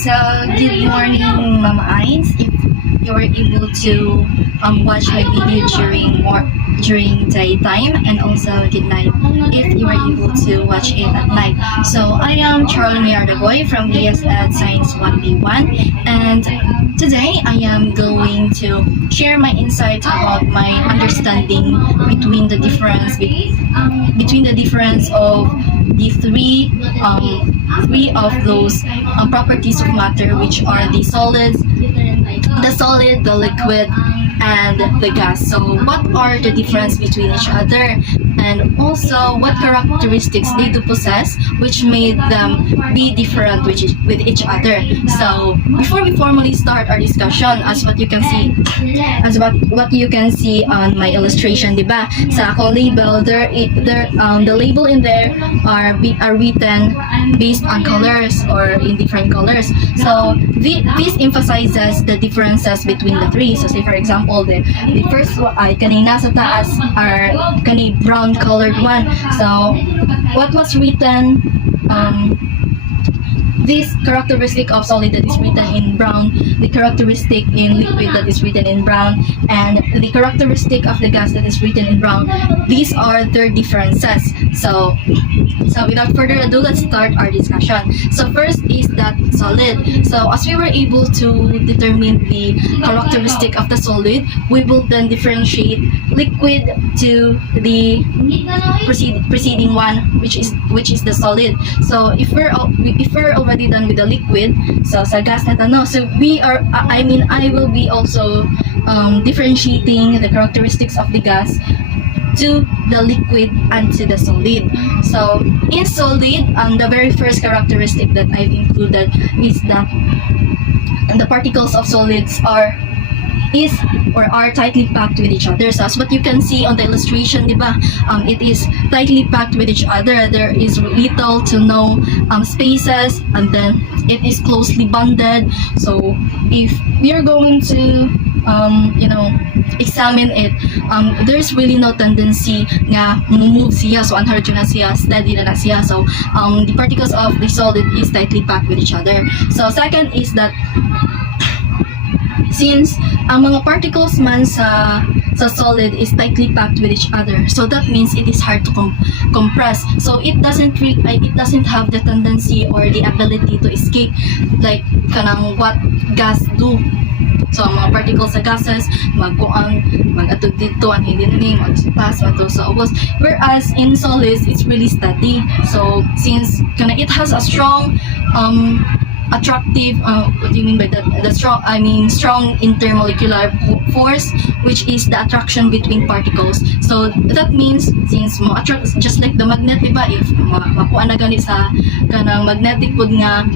So, good morning, Mama Ines. If you were able to watch my video during daytime, and also good night if you were able to watch it at night. So, I am Charlie Mayardagoy from BSED Science 1B1, and today I am going to share my insights about my understanding between the difference of the three of those properties of matter, which are the solid, the liquid, and the gas. So what are the difference between each other, and also what characteristics they do possess which made them be different with each other. So before we formally start our discussion, as what you can see on my illustration, diba? Sa akong label, the label in there are written based on colors or in different colors. So this emphasizes the differences between the three. So say for example, the first one ay kanina sa taas are brown colored one. So what was written, this characteristic of solid that is written in brown, the characteristic in liquid that is written in brown, and the characteristic of the gas that is written in brown, these are their differences. So without further ado, let's start our discussion. So first is that solid. So as we were able to determine the characteristic of the solid, we will then differentiate liquid to the preceding one, which is the solid. So if we're already done with the liquid, so sa gas na tanong, so I will be also differentiating the characteristics of the gas to the liquid and to the solid. So in solid, the very first characteristic that I've included is that the particles of solids are tightly packed with each other. So as what you can see on the illustration, diba? It is tightly packed with each other. There is little to no spaces, and then it is closely bonded. So if we are going to examine it, there's really no tendency nga move siya, so unhurt na siya, steady na siya. So the particles of the solid is tightly packed with each other. So second is that since ang mga particles man sa solid is tightly packed with each other, so that means it is hard to compress. So it doesn't have the tendency or the ability to escape like kanang what gas do. So ang mga particles sa gases mag-atog dito, ang hindi mag-pass sa ubos, whereas in solids it's really steady. So since it has a strong attractive, what do you mean by that? Strong intermolecular force, which is the attraction between particles. So that means since mo attract, just like the magnet, diba? If makuha na gani sa kanang magnetic pod nga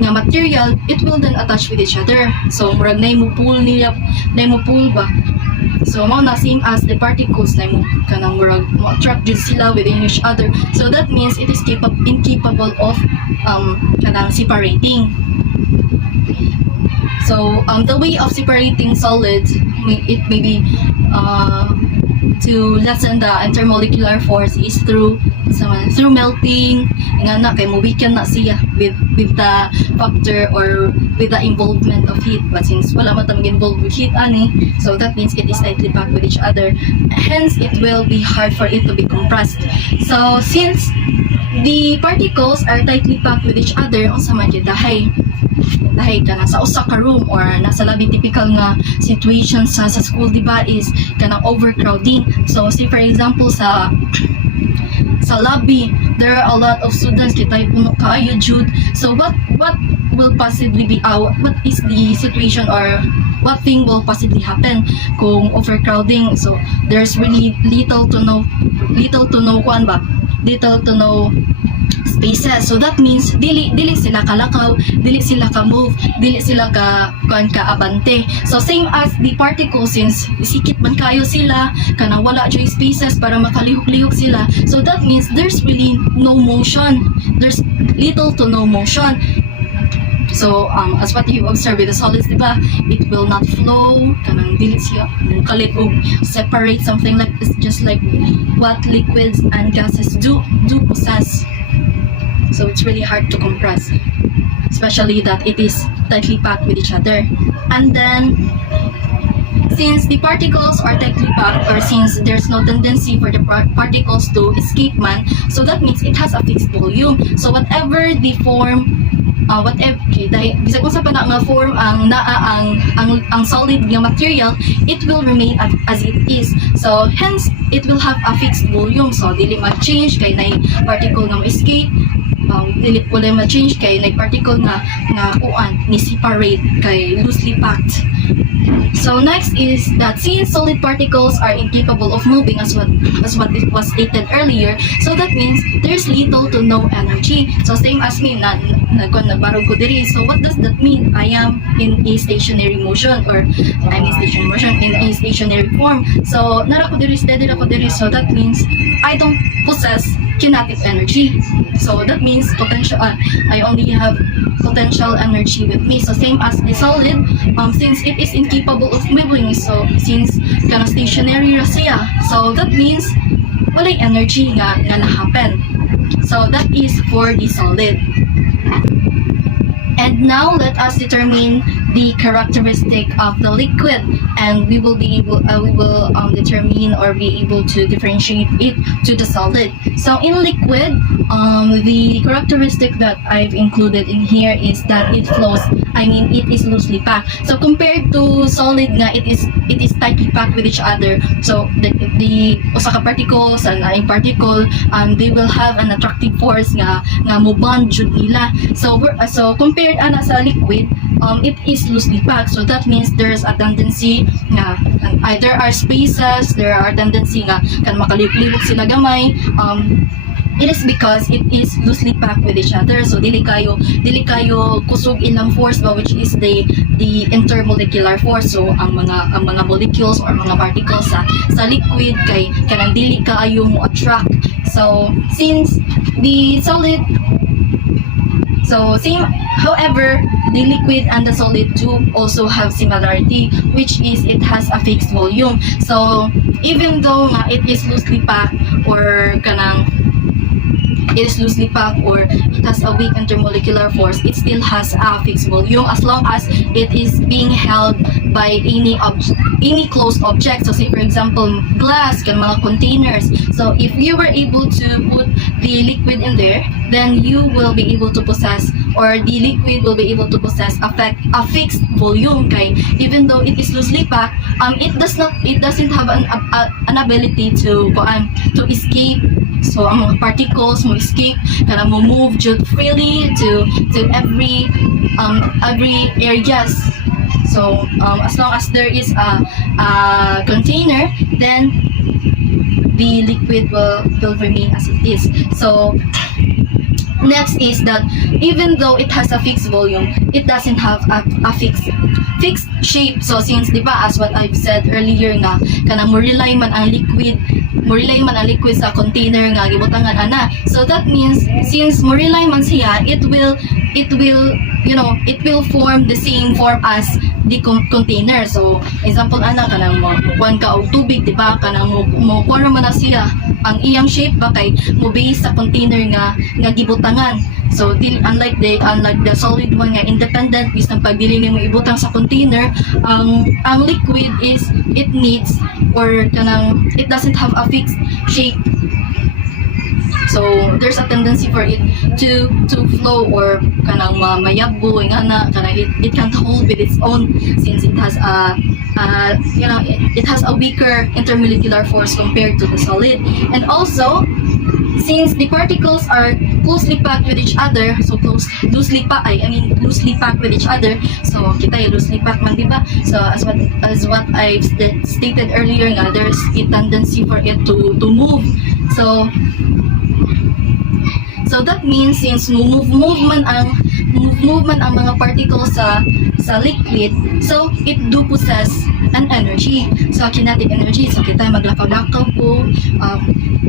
material, it will then attach with each other. So murag nay mo pull ba? So mao na same as the particles na mo kanang murag mo attract jud sila within each other. So that means it is incapable of kanang separating. So the way of separating solids, it may be to lessen the intermolecular force is through melting, nga na kay mo weaken na siya with the factor or with the involvement of heat. But since wala man ta mag-involve with heat ani, so that means it is tightly packed with each other, hence it will be hard for it to be compressed. So since the particles are tightly packed with each other, unsa man gyud dahay ka na sa usa ka room or nasa labing typical nga situation sa school, diba, is kanang overcrowding. So say for example sa lobby, there are a lot of students, kitay puno kaayo jud. So what will possibly be what is the situation, or what thing will possibly happen kung overcrowding? So there's really little to no spaces. So that means dili sila kalakaw, dili sila ka move, dili sila ka abante. So same as the particles, since sikit man kayo sila, kana wala joy spaces para makalihok-lihok sila. So that means there's really no motion. There's little to no motion. So as what you observe with the solids, diba, it will not flow, kanang dili siya kalit og separate, something like this, just like what liquids and gases do possess. So it's really hard to compress. especially that it is tightly packed with each other. And then, since the particles are tightly packed, or since there's no tendency for the particles to escape man, so that means it has a fixed volume. So whatever the form, whatever, okay, dahil bisag kung sa pana nga form ang solid nga material, it will remain as it is. So hence it will have a fixed volume. So dili mag-change kay nay particle nga ma-escape, dili wala ma-change kay nay particle nga kuan ni separate kay loosely packed. So next is that since solid particles are incapable of moving, as what it was stated earlier, so that means there's little to no energy. So same as me na nagbarog ko diri. So what does that mean? I am in a stationary motion, or I'm in stationary motion in a stationary form. So nara ko diri, steady ako diri. So that means I don't possess kinetic energy. So that means potential. I only have potential energy with me. So same as the solid, since it is incapable of moving, so since kana stationary ra siya, so that means walay energy nga na-happen. So that is for the solid. And now let us determine the characteristic of the liquid, and we will determine or be able to differentiate it to the solid. So in liquid, the characteristic that I've included in here is that it flows. I mean, it is loosely packed. So compared to solid nga, it is tightly packed with each other. So the usa ka particles and ang particle, they will have an attractive force nga mo bond jud nila. So compared ana sa liquid, it is loosely packed. So that means there's a tendency nga either are spaces, there are tendency nga kan makalipot sila gamay. It is because it is loosely packed with each other. So dili kayo kusog ilang force ba, which is the intermolecular force. So ang mga molecules or mga particles sa liquid kay kanang dili kaayo mo attract. So since the solid, so same, however, the liquid and the solid do also have similarity, which is it has a fixed volume. So even though it is loosely packed or it has a weak intermolecular force, it still has a fixed volume as long as it is being held by any closed object. So say for example glass, can mga containers. So if you were able to put the liquid in there, then you will be able to possess, or the liquid will be able to possess a fixed volume. Kay even though it is loosely packed, it doesn't have an ability to escape. So ang mga particles mo escape, kana mo move just freely to every areas. So as long as there is a container, then the liquid will remain as it is. So next is that even though it has a fixed volume, it doesn't have a fixed shape. So since di ba, as what I've said earlier nga, kana mo rely man ang liquid sa container nga gibutangan ana. So that means since mo rely man siya, it will form the same form as the container. So example ana, kanang mo kuan ka og tubig, di ba, kanang mo form man na siya ang iyang shape ba kay mo base sa container nga gibutangan. So unlike the solid one nga independent, bisang pagdili nimo ibutang sa container, ang liquid is it needs, or kanang it doesn't have a fixed shape. So there's a tendency for it to flow, or kanang mayagbo ingana, kanang it can't hold with its own, since it has it has a weaker intermolecular force compared to the solid. And also, since the particles are closely packed with each other, so loosely packed with each other. So kita loosely packed man, diba? So as what I stated earlier nga, there's a tendency for it to move. So that means since move man ang mga particles sa liquid, so it do possess an energy. So kinetic energy. So kita maglakaw-lakaw po,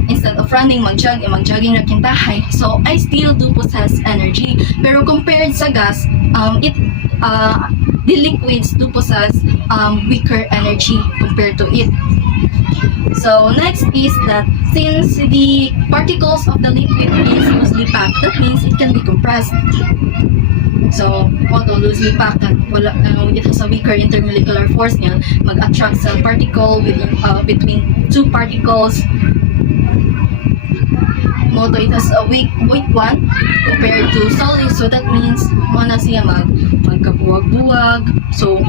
instead of running, mag-jogging ra kintahay. So I still do possess energy. Pero compared sa gas, the liquids do possess weaker energy compared to it. So next is that since the particles of the liquid is loosely packed, that means it can be compressed. So, moto loosely packed and it has a weaker intermolecular force niya mag-attract sa particle between two particles. Moto it has a weak one compared to solid, so that means na siya magkabuwag-buwag. So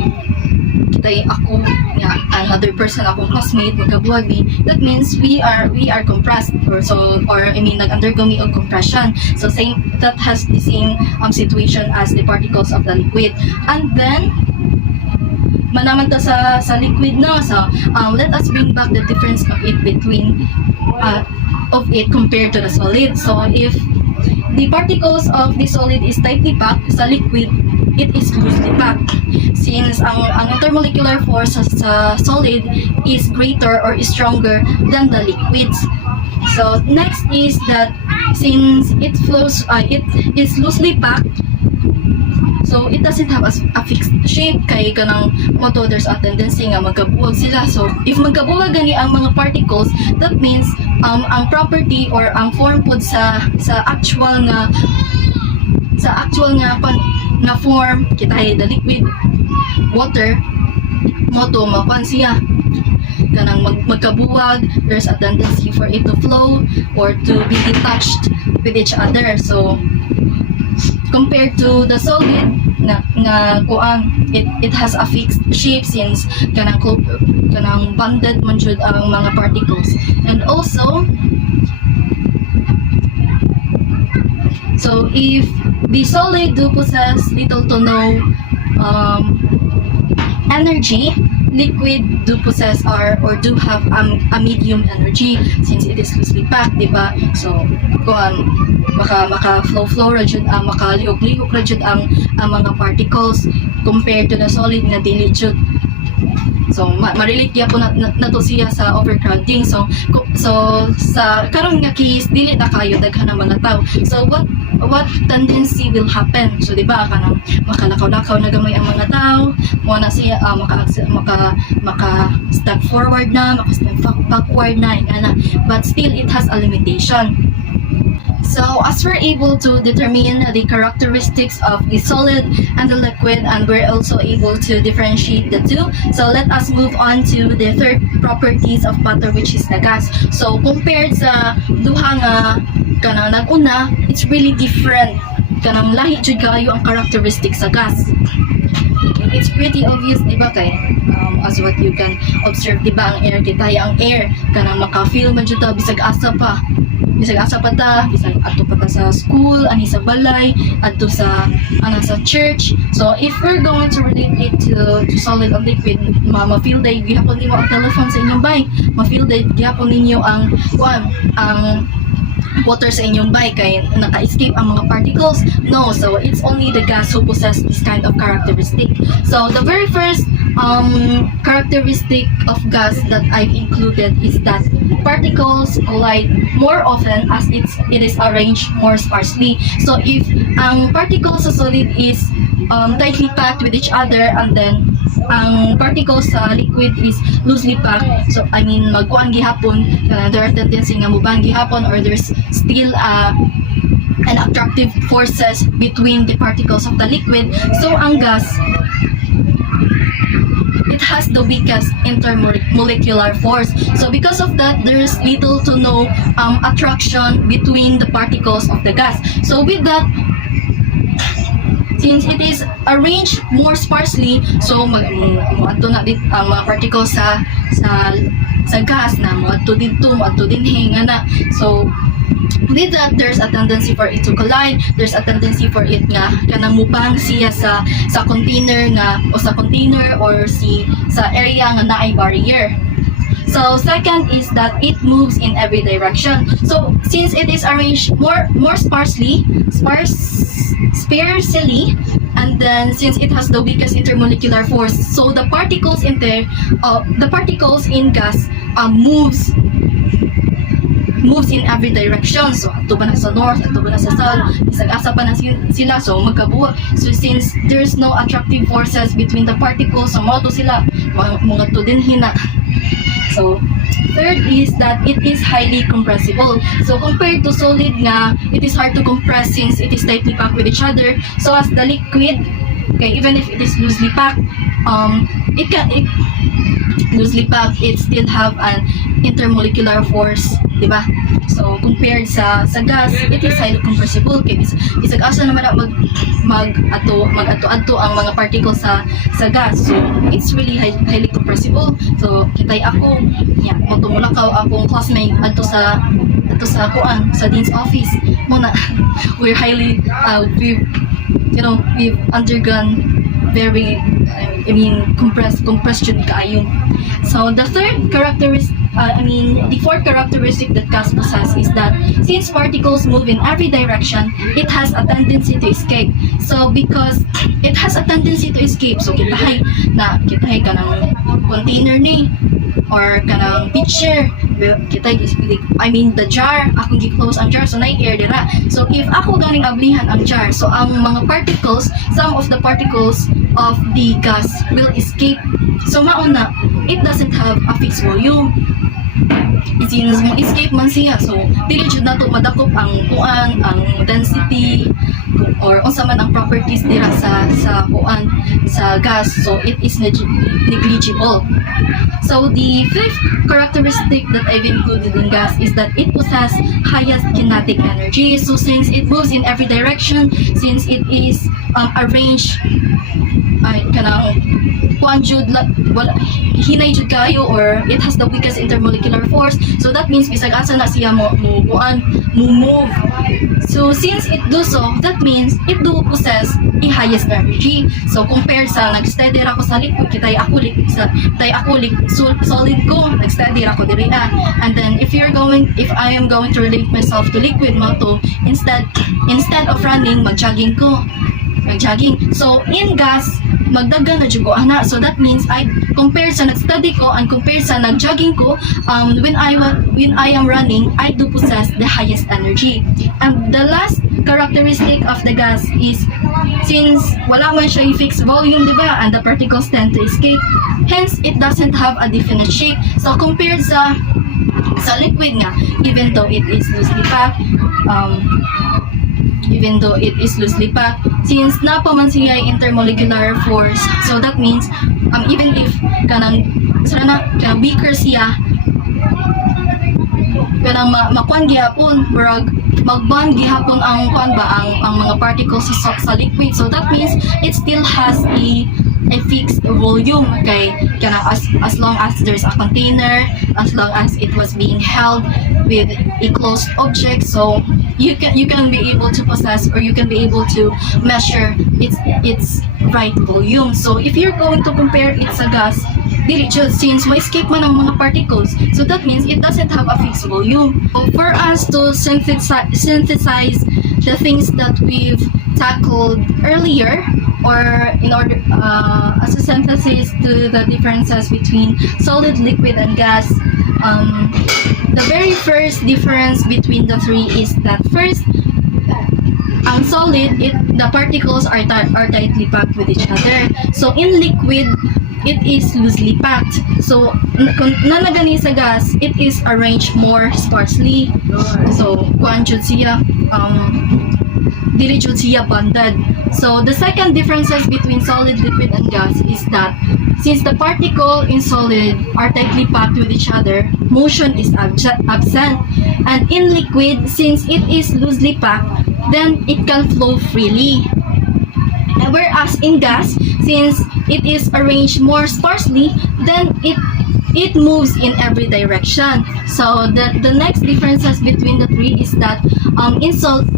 kita ako nga another person akong classmate magkabuwag ni, that means we are compressed or nag-undergo mi og compression. So that has the same situation as the particles of the liquid. And then manaman ta sa liquid no, so let us bring back the difference of it between of it compared to the solid. So if the particles of the solid is tightly packed, sa liquid it is loosely packed. Since ang intermolecular force sa solid is greater or is stronger than the liquids. So next is that since it is loosely packed, so it doesn't have a fixed shape, kay kanang moto there's a tendency nga magkabuwag sila. So if magkabuwag gani ang mga particles, that means ang property or ang form pod sa actual nga form kita the liquid water moto makuan siya kanang magkabuwag, there's a tendency for it to flow or to be detached with each other. So compared to the solid na kuan, it has a fixed shape since kanang bonded man jud ang mga particles. And also, so if the solid do possess little to no energy, liquid do possess or do have a medium energy since it is loosely packed, diba? So kung maka flow ra jud makaliog-liog ra jud ang mga particles compared to the solid nga dili jud. So ma-relate po na to siya sa overcrowding. So sa karon nga case dili na kayo daghan ng mga tao. So what tendency will happen? So di ba kanang makalakaw-lakaw na gamay ang mga tao, mo na siya maka step forward na, maka step backward na, ingana. But still it has a limitation. So as we're able to determine the characteristics of the solid and the liquid, and we're also able to differentiate the two, so let us move on to the third properties of matter, which is the gas. So compared sa duha nga kanang nag-una, it's really different. Kanang lahi jud kayo ang characteristics sa gas. It's pretty obvious, di ba kay as what you can observe, di ba ang air kita, ang air kanang maka-feel man jud ta bisag asa pa ta, bisag ato pa ta sa school, ani sa balay, ato sa church. So if we're going to relate it to solid and liquid, ma-feel day gihapon nimo ang telephone sa inyong bike, ma-feel day gihapon ninyo ang water sa inyong bike kay naka-escape ang mga particles. No, so it's only the gas who possess this kind of characteristic. So the very first characteristic of gas that I've included is that particles collide more often as it is arranged more sparsely. So if ang particles sa solid is tightly packed with each other, and then ang particles sa liquid is loosely packed, so I mean magkuan gihapon, there are tendency nga mubang gihapon, or there's still an attractive forces between the particles of the liquid. So ang gas, it has the weakest intermolecular force. So because of that, there is little to no attraction between the particles of the gas. So with that, since it is arranged more sparsely, so moadto na dit ang mga particles sa gas na moadto dito, moadto dinhi nga na. So with that, there's a tendency for it to collide. There's a tendency for it nga kanang mubang siya sa container nga o sa container or sa area nga naay barrier. So second is that it moves in every direction. So since it is arranged more sparsely, and then since it has the weakest intermolecular force, so the particles in there, the particles in gas moves in every direction. So ato ba na sa north, ato ba na sa south, isag asa pa na sila, so magkabuwa. So since there's no attractive forces between the particles, so mo to sila mga to din hina. So Third is that it is highly compressible. So compared to solid nga, it is hard to compress since it is tightly packed with each other. So as the liquid, okay, even if it is loosely packed, it loosely packed, it still have an intermolecular force, di ba? So compared sa gas, it is highly compressible. Okay, isag asa naman na mag-ato ang mga particles sa gas. So it's really highly compressible. So kitay ako, yeah, magtumulakaw akong classmate adto sa kuan sa dean's office. Muna we're highly we've undergone very compression kaayo. So the fourth characteristic that gas possess is that since particles move in every direction, it has a tendency to escape. So because it has a tendency to escape, so kitahay ka ng container ni or kanang pitcher, the jar, akong gi-close ang jar, so na air dira. So if ako ganing ablihan ang jar, so ang mga particles, some of the particles of the gas will escape. So mauna, it doesn't have a fixed volume. Since mo escape man siya, so dili jud nato madakop ang kuan, ang density or unsa man ang properties dira sa kuan sa gas, so it is negligible. So the fifth characteristic that I've included in gas is that it possesses highest kinetic energy. So since it moves in every direction, since it is arranged hinay jud kayo, or it has the weakest intermolecular force, so that means bisag asa na siya mo move. So since it do so, that means it do possess the highest energy. So compared sa nag-steady ra ko sa liquid, kitay ako solid ko, nag-steady ra ko diri and then if I am going to relate myself to liquid mo to, instead of running, mag-jogging ko. So in gas, magdagan na jud ko ana. So that means I compare sa nag-study ko and compare sa nag-jogging ko, when I am running, I do possess the highest energy. And the last characteristic of the gas is since wala man siya fixed volume, di ba? And the particles tend to escape. Hence, it doesn't have a definite shape. So compared sa liquid nga, even though it is loosely packed, since napaman siya intermolecular force, so that means even if kanang weaker siya, kanang makuan gihapon, mag-bond gihapon ang mga particles sa liquid, so that means it still has a fixed volume, okay? As long as there's a container, as long as it was being held with a closed object, so you can be able to possess, or you can be able to measure its right volume. So if you're going to compare it sa gas, dili jud, since may escape man ang mga particles, so that means it doesn't have a fixed volume. So for us to synthesize the things that we've tackled earlier, or in order as a synthesis to the differences between solid, liquid, and gas, the very first difference between the three is that first, ang solid, the particles are tightly packed with each other. So in liquid, it is loosely packed. So nanagani sa gas, it is arranged more sparsely. So kuan jud siya, dili jud siya bonded. So the second differences between solid, liquid, and gas is that since the particle in solid are tightly packed with each other, motion is absent. And in liquid, since it is loosely packed, then it can flow freely. Whereas in gas, since it is arranged more sparsely, then it moves in every direction. So the next differences between the three is that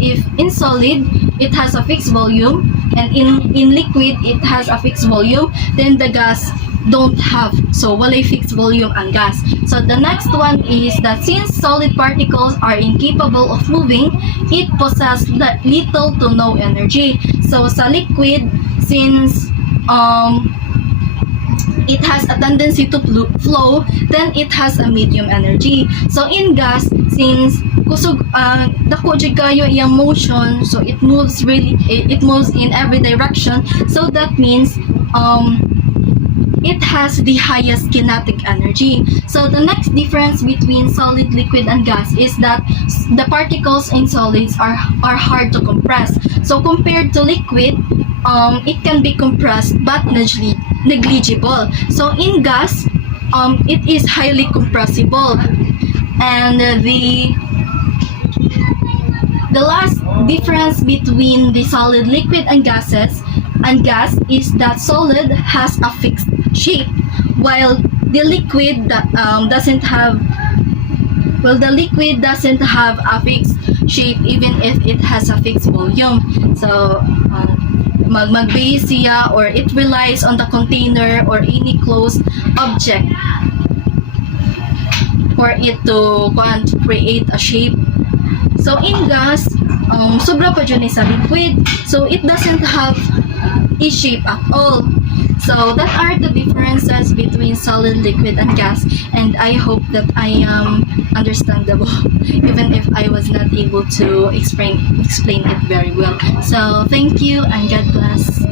if in solid it has a fixed volume, and in liquid it has a fixed volume, then the gas don't have. So walay fixed volume ang gas. So the next one is that since solid particles are incapable of moving, it possesses little to no energy. So sa liquid, since it has a tendency to flow, then it has a medium energy. So in gas, since kusog dako jud kayo iyang motion, so it moves in every direction, so that means it has the highest kinetic energy. So the next difference between solid, liquid, and gas is that the particles in solids are hard to compress. So compared to liquid, it can be compressed but negligible. So in gas, it is highly compressible. And the last difference between the solid, liquid, and gas is that solid has a fixed shape, while the liquid doesn't have a fixed shape even if it has a fixed volume. So mag-base siya, or it relies on the container or any closed object for it to create a shape. So in gas, sobra pa dyan sa liquid. So it doesn't have a shape at all. So that are the differences between solid, liquid, and gas. And I hope that I am understandable, even if I was not able to explain it very well. So thank you and God bless.